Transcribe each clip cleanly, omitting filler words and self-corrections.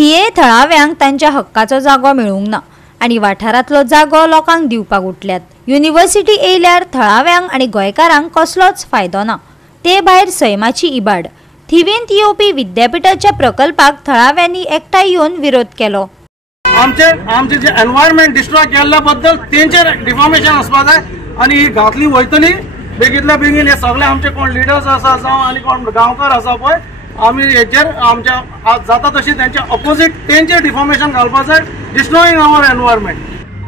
थिये थळाव्यांक तांच्या हक्काचो जागो मेळूंक ना आणि वाठारांतलो जागो लोकांक दिवपाक उठल्यात। युनिव्हर्सिटी येयल्यार थळाव्यांक आणि गोंयकारांक कसलोच फायदो ना। ते भायर सैमाची इबाड। थिवेंत येवपी विद्यापीठाच्या प्रकल्पाक थळाव्यांनी एकठांय येवन विरोध केलो। आमचे जे एनवायरमेंट डिस्ट्रॉय केल्ल्या बद्दल तेंचेर डिफॉर्मेशन आसपा जाय आणि ही घातली वयतली बेगीतल्या बेगीन हे सगळे आमचे कोण लिडर्स आसा जावं आनी कोण गांवकार आसा पळय आमी हेचेर आमच्या जाता तशी तेंच्या ऑपोजीट तेंचेर डिफॉर्मेशन घालपा जाय डिस्ट्रॉईंग आवर एनवायरमेंट।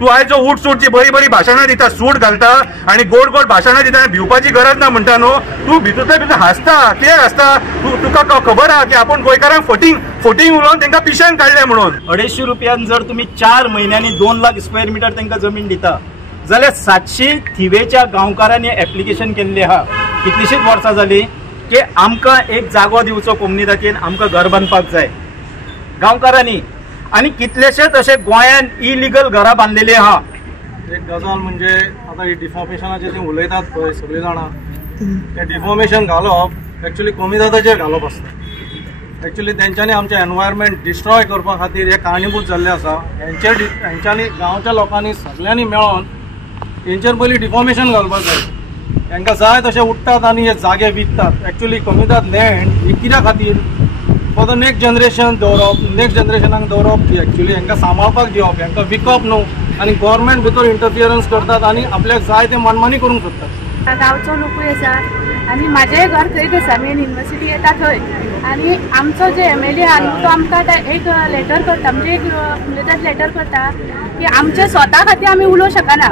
तू आयज उठ सूटची बरी भाशणां दिता सूट घालता आणि गोड भाशणां दिता भिवपाची गरज ना म्हणटा न्हू। तू भितूतल्या भितर हांसता कित्याक हांसता तुका खबर आहा की आपण गोंयकारांक फटींग उलोवन तांकां पिशान काडले म्हणून। 250 रुपयान जर तुम्ही 4 महिन्यांनी 2 लाख स्क्वेअर मीटर तांकां जमीन दिता जाल्यार 700 थिवेच्या गांवकारांनी एप्लिकेशन केल्ले आहा। कितलीशीच वर्सां जाली की आमकां एक जागो दिवचो कम्युनिटीन आमकां घर बांदपाक जाय गांवकारांनी आणि कितलेशेच असे गोंयान इलिगल घरां बांधलेली आहा। एक गजाल म्हणजे आता ही डिफॉर्मेशनाचे जे उलयतात पळय सगळे जाणां ते डिफॉर्मेशन घालप एक्चुअली कमीदादाचेर घालप आसता। एक्चुअली तेंच्यांनी आमचे एनवायरमेंट डिस्ट्रॉय करपा खातीर हे कारणीभूत जाल्ले आसा। हेंच्यांनी गांवच्या लोकांनी सगळ्यांनी मेळोन हेंचेर पयलीं डिफॉर्मेशन घालपाक जाय। तांकां जाय तशें उठतात आनी हे जागे विकतात। एक्चुअली कमीदाद लँड ही कित्या खातीर फॉर द नेक्स्ट जनरेशन दवरप नेक्स्ट जनरेशनाक दवरप की एक्चुअली हांकां सांबाळपाक दिवप हांकां विकप न्हू आनी गव्हर्मेंट भितर इंटरफियरन्स करतात आनी आपल्याक जाय ते मनमानी करूंक सोदतात। गांवचो लोकूय आसा आनी म्हाजेंय घर थंयच आसा मेन युनिव्हर्सिटी येता थंय आनी आमचो जे MLA आहा न्हू तो आमकां एक लेटर करता म्हणजे एक लेटर करता की आमचे स्वता खातीर आमी उलोवंक शकना।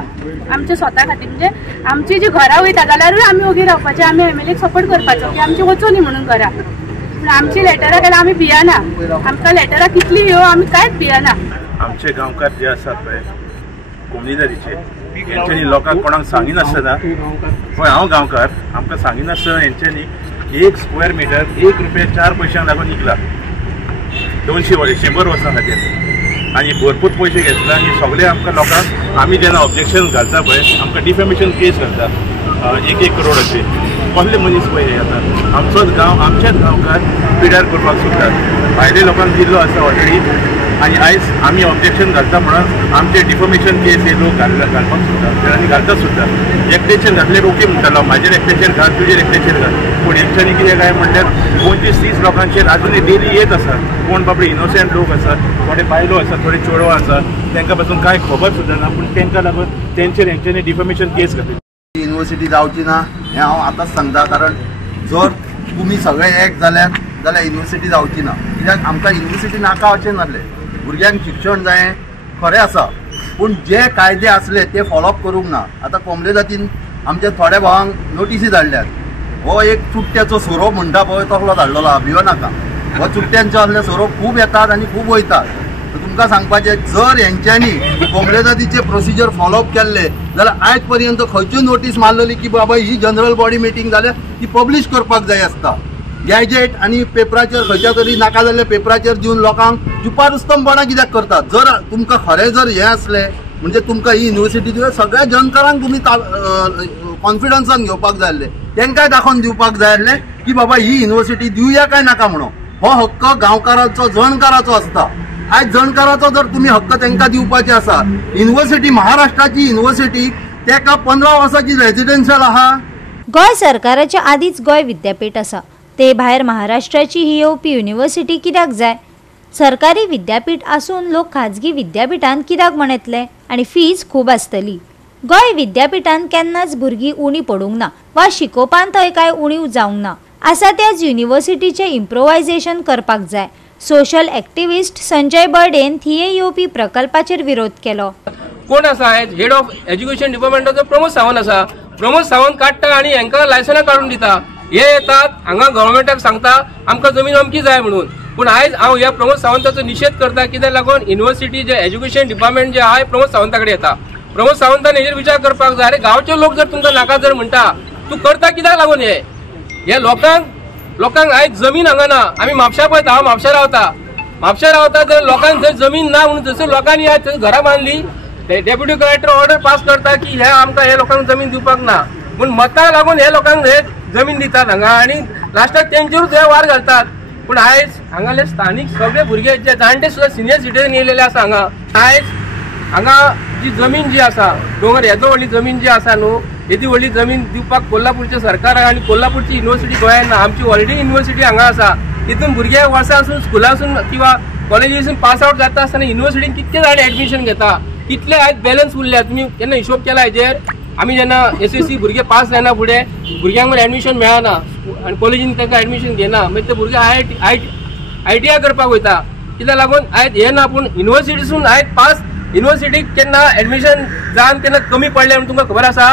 आमचे स्वता खातीर म्हणजे आमची जी घरां वयता जाल्यारूय आमी ओगी रावपाचें आमी MLAक सपोर्ट करपाचो की आमची वचूं न्ही म्हणून घरा। आमची लेटरां केल्यार आमी भियाना आमकां लेटरां कितली येवं आमी कांयच भियाना। आमचे गांवकार जे आसात पळय कम्युनिटीचे हेंच्यांनी लोकांक कोणाक सांगिनासतना पळय हांव गांवकार आमकां सांगिनासतना हेंच्यांनी 1 स्क्वेअर मीटर 1 रुपया 4 पैशांक लागून विकला 200 वर्सां 100 वर्सां खातीर आनी भरपूर पयशे घेतला आनी सगळे आमकां लोकांक आमी जेन्ना ऑब्जेक्शन घालता पळय आमकां डिफॅमेशन केस घालता 1-1 करोड अशे कसले मनीस पळय हे आतां आमचोच गांव आमचेच गांवकार पिड्यार करपाक सोदतात भायल्या लोकांक दिल्लो आसा ऑलरेडी आनी आयज आमी ऑब्जेक्शन घालता म्हणून आमचे डिफॉर्मेशन केस हे लोक घालपाक सोदतात आनी घालता सुद्दां। एकट्याचेर घातल्यार ओके म्हणटालो म्हाजेर एकट्याचेर घाल तुजेर एकट्याचेर घाल पूण हेंच्यांनी कितें काय म्हणल्यार 25-30 लोकांचेर आजुनूय डेली येत आसा। कोण बाबडे इनोसेंट लोक आसा थोडे बायलो आसा थोडे चेडवां आसा तांकां पासून कांय खबर सुद्दां ना पूण तांकां लागून तेंचेर हेंच्यांनी डिफॉर्मेशन केस घातली। युनिव्हर्सिटी जावची ना हें हांव आतांच सांगता कारण जर तुमी सगळे एक जाल्यार युनिव्हर्सिटी जावची ना कित्याक आमकां युनिव्हर्सिटी नाका अशें नासलें। भुरग्यांक शिक्षण जाय खरें आसा पूण जे कायदे आसले ते फॉलोअप करूंक ना। आतां कोंबले जातीन आमच्या थोड्या भावांक नोटिसी धाडल्यात हो एक चुट्ट्याचो सोरोप म्हणटा पळय तसलो धाडलेलो आहा भिवो नाका। हो चुट्ट्यांचो असले सोरोप खूब येतात आनी खूब वयतात। तुमकां सांगपाचें जर हेंच्यांनी कोंबले जातीचे प्रोसिजर फॉलोअप केल्ले जाल्यार आयज पर्यंत खंयच्यो नोटीस मारलेली की बाबा ही जनरल बॉडी मिटींग जाल्यार ती पब्लीश करपाक जाय आसता। गॅजेट आनी पेपराचेर खंयच्या तरी नाका जाल्ल्या पेपराचेर दिवन लोकांक जुपारुस्तमपणां कित्याक करतात। जर तुमकां खरें जर हें असलें म्हणजे तुमकां ही युनिव्हर्सिटी सगळ्या जनकारांक तुमी कॉन्फिडन्सान घेवपाक जाय आसलें तांकांय दाखोवन दिवपाक जाय आसलें की बाबा ही युनिव्हर्सिटी दिवया काय नाका म्हणून। हो हक्क गांवकाराचो जणकाराचो आसता। आज जणकाराचो जर तुम्ही हक्क तांकां दिवपाचे आसा युनिव्हर्सिटी महाराष्ट्राची युनिव्हर्सिटी ताका 15 वर्सांची रेजिडेन्शियल आहा। गोंय सरकाराचे आदींच गोंय विद्यापीठ आसा ते भायर महाराष्ट्राची ही येवपी युनिव्हर्सिटी कित्याक जाय। सरकारी विद्यापीठ आसून लोक खाजगी विद्यापीठांत कित्याक म्हण येतले आनी फीज खूब आसतली। गोंय विद्यापीठांत केन्नाच भुरगीं उणी पडूंक ना वा शिकोवपांत थंय कांय उणीव जावंक ना। आसा त्याच युनिव्हर्सिटीचें इम्प्रोवायझेशन करपाक जाय। सोशल एक्टिविस्ट संजय बर्डेन थिये येवपी प्रकल्पाचेर विरोध केलो। कोण आसा हेड ऑफ एज्युकेशन डिपार्टमेंटाचो प्रमोद सावंत आसा। प्रमोद सावंत काडटा आनी हांकां लायसनां काडून दिता। हे येतात हांगा गव्हर्मेंटाक सांगता आमकां जमीन अमकी जाय म्हणून पूण आयज हांव ह्या प्रमोद सावंताचो निशेध करता कित्याक लागून युनिव्हर्सिटी जे एज्युकेशन डिपार्टमेंट जे आहा प्रमोद सावंता कडेन येता। प्रमोद सावंतान हेजेर विचार करपाक जाय अरे गांवचे लोक जर तुमकां नाका जर म्हणटा तूं करता कित्याक लागून हे लोकांक आयज जमीन हांगा ना। आमी म्हापशा पळयता हांव म्हापशा रावता जर लोकांक जर जमीन ना म्हणून जसं लोकांनी आयज घरां बांदली डेप्युटी कलेक्टर ऑर्डर पास करता की हे आमकां हे लोकांक जमीन दिवपाक ना पूण मताक लागून हे लोकांक हे जमीन दितात हांगा आनी लास्टाक तेंचेरूच हे वार घालतात। पूण आयज हांगाले स्थानीक सगळे भुरगे जे जाणटे सुद्धा सिनियर सिटीजन येयलेले आसा हांगा आयज हांगा जी जमीन जी आसा दोंगर येदो व्हडली जमीन जी आसा न्हू येदी व्हडली जमीन दिवपाक कोल्हापूरच्या सरकाराक आनी कोल्हापूरची युनिव्हर्सिटी गोंयांत ना आमची ऑलरेडी युनिव्हर्सिटी हांगा आसा तितून भुरगे वर्सांसून स्कुलासून किंवा कॉलेजीसून पास आउट जाता आसतना युनिव्हर्सिटीन कितके जाण एडमिशन घेता कितले आयज बॅलन्स उरल्या तुमी केन्ना हिशोब केला हेजेर आमी जेन्ना SSC भुरगे पास जायना फुडें भुरग्यांक एडमिशन मेळना आनी कॉलेजीन तांकां एडमिशन घेना मागीर ते भुरगे ITI करपाक वयता कित्याक लागून आयज हे ना पूण युनिव्हर्सिटीसून आयज पास युनिव्हर्सिटीक केन्ना एडमिशन जावन केन्ना कमी पडलें म्हणून तुमकां खबर आसा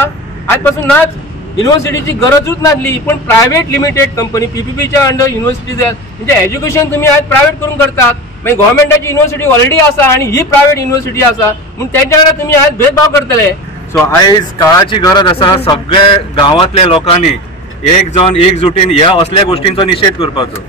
आयज पासून नाच युनिव्हर्सिटीची गरजूच नासली पूण प्रायवेट लिमिटेड कंपनी PPPच्या अंडर युनिव्हर्सिटीज म्हणजे एज्युकेशन तुमी आयज प्रायवेट करून करतात मागीर गव्हर्मेंटाची युनिव्हर्सिटी ऑलरेडी आसा आनी ही प्रायवेट युनिव्हर्सिटी आसा म्हणून तेंच्या वांगडा तुमी आयज भेदभाव करतले. सो आयज काळाची गरज आसा सगळे गांवांतल्या लोकांनी एक जावन एकजुटीन ह्या असल्या गोष्टींचो निशेध करपाचो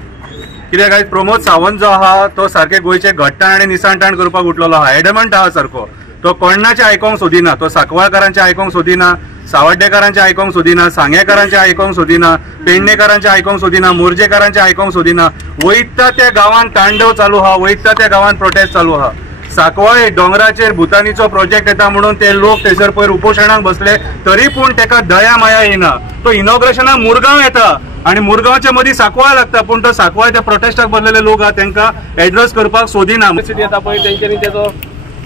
कित्याक आयज प्रमोद सावंत जो आहा तो सारखे गोंयचे घट्टाण आनी निसाणटाण करपाक उठलेलो आहा एडमंट आहा सारको तो कोणाचे आयकोंक सोदिना तो सांकवाळकारांचे आयकोंक सोदिना सावड्डेकारांचे आयकोंक सोदिना सांगेकारांचे आयकोंक सोदिना पेडणेकारांचे आयकोंक सोदिना मोर्जेकारांचे आयकोंक सोदिना वयता त्या गांवांत तांडव चालू आहा वयता त्या गांवांत प्रोटेस्ट चालू आहा सांकवाळे डोंगराचेर भुतानीचो प्रोजेक्ट येता म्हणून ते लोक थंयसर पयर उपोशणाक बसले तरी पूण ताका दया माया येना तो इनॉग्रेशनाक मुरगांव येता आनी मुरगांवच्या मदीं सांकवाळ लागता पूण तो सांकवाळ त्या प्रोटेस्टाक बसलेले लोक आहा तांकां एड्रेस करपाक सोदिना. युनिव्हर्सिटी येता पळय तेंच्यांनी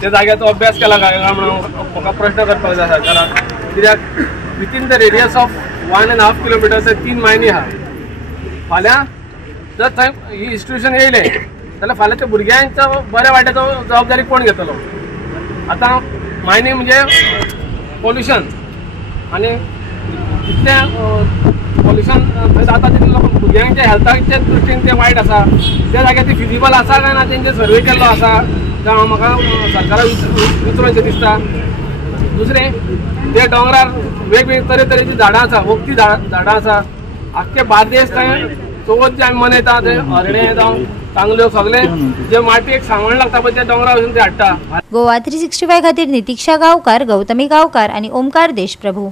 त्या जाग्याचो अभ्यास केला काय म्हणून म्हाका प्रश्न करपाक जाय सरकाराक कित्याक within the radius of 1.5 kilometres 3 Mayani आहा फाल्यां जर थंय ही इन्स्टिट्यूशन येयले जाल्यार फाल्यां त्या भुरग्यांच्या बऱ्या वाट्याचो जबाबदारी कोण घेतलो. आतां मायनींग म्हणजे पॉल्युशन आनी कितलें पॉल्युशन थंय जाता तितलें लोक भुरग्यांच्या हेल्थाच्या दृश्टीन ते वायट आसा त्या जाग्यार ती फिजिबल आसा काय ना तेंचे सर्वे केल्लो आसा जावं म्हाका सरकाराक विचारचें दिसता. दुसरें ते डोंगरार वेगवेगळे तरेची झाडां आसा वखदी झाडां आसा आख्खे बार्देस थंय चवथ जे आमी मनयता ते हरणे जावं तांगल्यो सगळे जे मातयेक सांगण लागता पळय त्या डोंगरा वचून ते हाडटा. गोवा 365 खातीर नितीक्षा गांवकार, गौतमी गांवकार आनी ओमकार देशप्रभू.